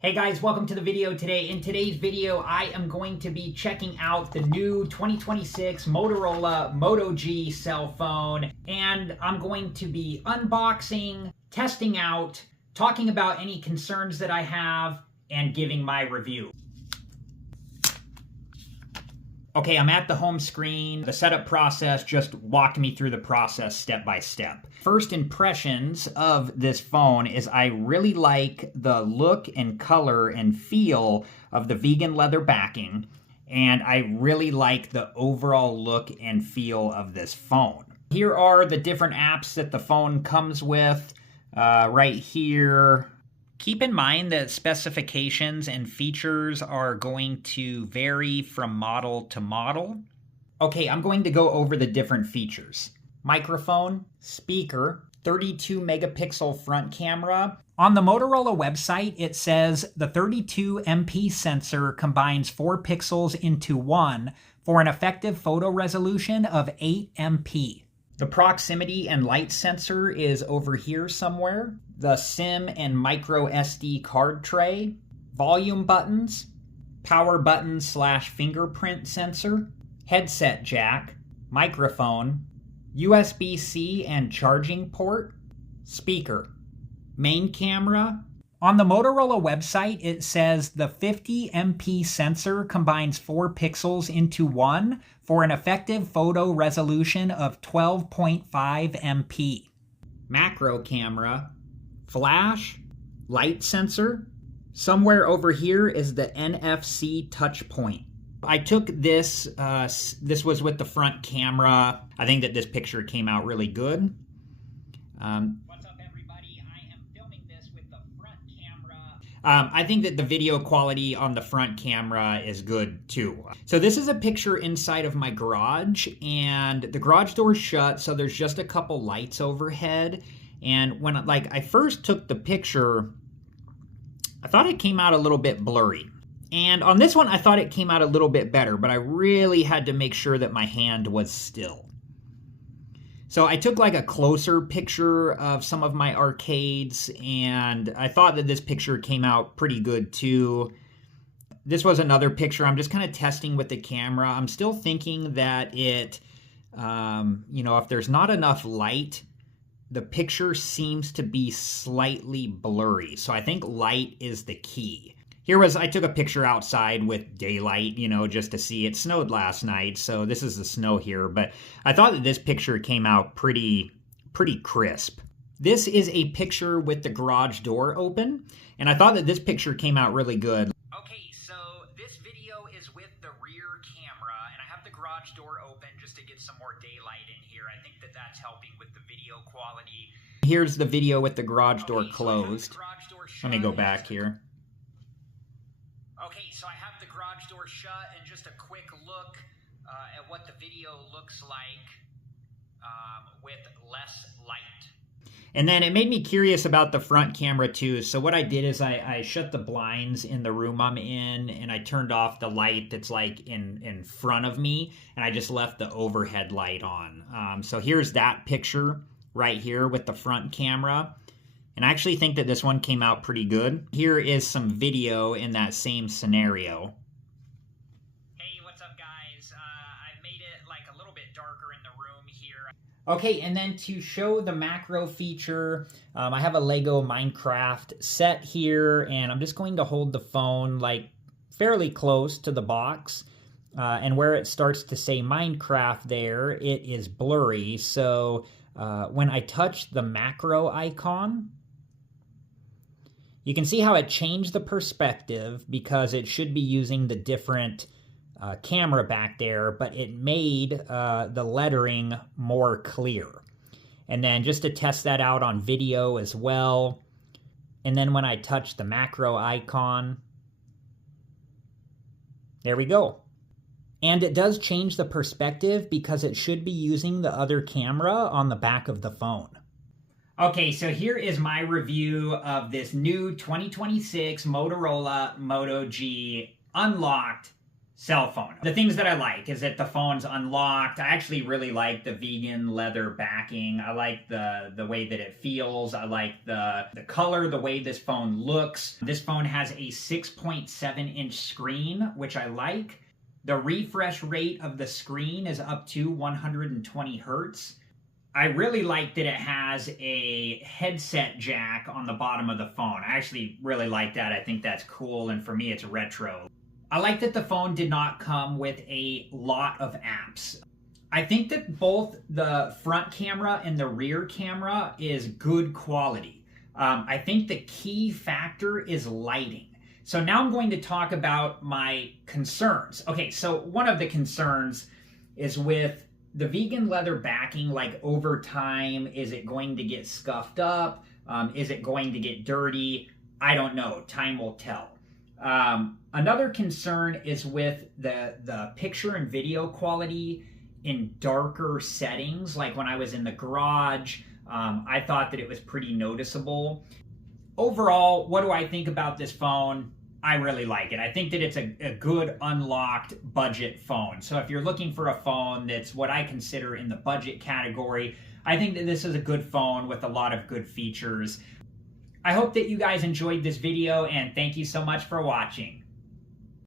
Hey guys, welcome to the video today. In today's video, I am going to be checking out the new 2026 Motorola Moto G cell phone, and I'm going to be unboxing, testing out, talking about any concerns that I have, and giving my review. Okay, I'm at the home screen. The setup process just walked me through the process step by step. First impressions of this phone is I really like the look and color and feel of the vegan leather backing, and I really like the overall look and feel of this phone. Here are the different apps that the phone comes with right here. Keep in mind that specifications and features are going to vary from model to model. Okay, I'm going to go over the different features. Microphone, speaker, 32 megapixel front camera. On the Motorola website, it says the 32 MP sensor combines 4 pixels into 1 for an effective photo resolution of 8 MP. The proximity and light sensor is over here somewhere. The SIM and micro SD card tray, volume buttons, power button / fingerprint sensor, headset jack, microphone, USB-C and charging port, speaker, main camera. On the Motorola website, it says the 50 MP sensor combines 4 pixels into 1 for an effective photo resolution of 12.5 MP. Macro camera, flash, light sensor. Somewhere over here is the NFC touch point. I took this, this was with the front camera. I think that this picture came out really good. What's up, everybody? I am filming this with the front camera. I think that the video quality on the front camera is good too. So this is a picture inside of my garage, and the garage door is shut, so there's just a couple lights overhead. And when I first took the picture, I thought it came out a little bit blurry. And on this one, I thought it came out a little bit better, but I really had to make sure that my hand was still. So I took like a closer picture of some of my arcades, and I thought that this picture came out pretty good too. This was another picture. I'm just kind of testing with the camera. I'm still thinking that it, if there's not enough light, the picture seems to be slightly blurry. So I think light is the key. I took a picture outside with daylight, just to see. It snowed last night, so this is the snow here. But I thought that this picture came out pretty crisp. This is a picture with the garage door open, and I thought that this picture came out really good. Okay, so this video is with the rear camera, and I have the garage door open just to get some more daylight in here. I think that that's helping with the video quality. Here's the video with the garage door closed. Let me go back here. Okay, so I have the garage door shut, and just a quick look at what the video looks like with less light. And then it made me curious about the front camera too. So what I did is I shut the blinds in the room I'm in, and I turned off the light that's like in front of me, and I just left the overhead light on. So here's that picture right here with the front camera. And I actually think that this one came out pretty good. Here is some video in that same scenario. Hey, what's up, guys? I've made it like a little bit darker in the room here. Okay, and then to show the macro feature, I have a Lego Minecraft set here, and I'm just going to hold the phone like fairly close to the box. And where it starts to say Minecraft there, it is blurry. So when I touch the macro icon, you can see how it changed the perspective because it should be using the different camera back there, but it made the lettering more clear. And then just to test that out on video as well, and then when I touch the macro icon, there we go. And it does change the perspective because it should be using the other camera on the back of the phone. Okay, so here is my review of this new 2026 Motorola Moto G unlocked Cell phone. The things that I like is that the phone's unlocked. I actually really like the vegan leather backing. I like the way that it feels. I like the color, the way this phone looks. This phone has a 6.7-inch screen, which I like. The refresh rate of the screen is up to 120 hertz. I really like that it has a headset jack on the bottom of the phone. I actually really like that. I think that's cool, and for me, it's retro. I like that the phone did not come with a lot of apps. I think that both the front camera and the rear camera is good quality. I think the key factor is lighting. So now I'm going to talk about my concerns. Okay, so one of the concerns is with the vegan leather backing, like over time, is it going to get scuffed up? Is it going to get dirty? I don't know. Time will tell. Another concern is with the picture and video quality in darker settings. Like when I was in the garage, I thought that it was pretty noticeable. Overall, what do I think about this phone? I really like it. I think that it's a good unlocked budget phone. So if you're looking for a phone that's what I consider in the budget category, I think that this is a good phone with a lot of good features. I hope that you guys enjoyed this video, and thank you so much for watching.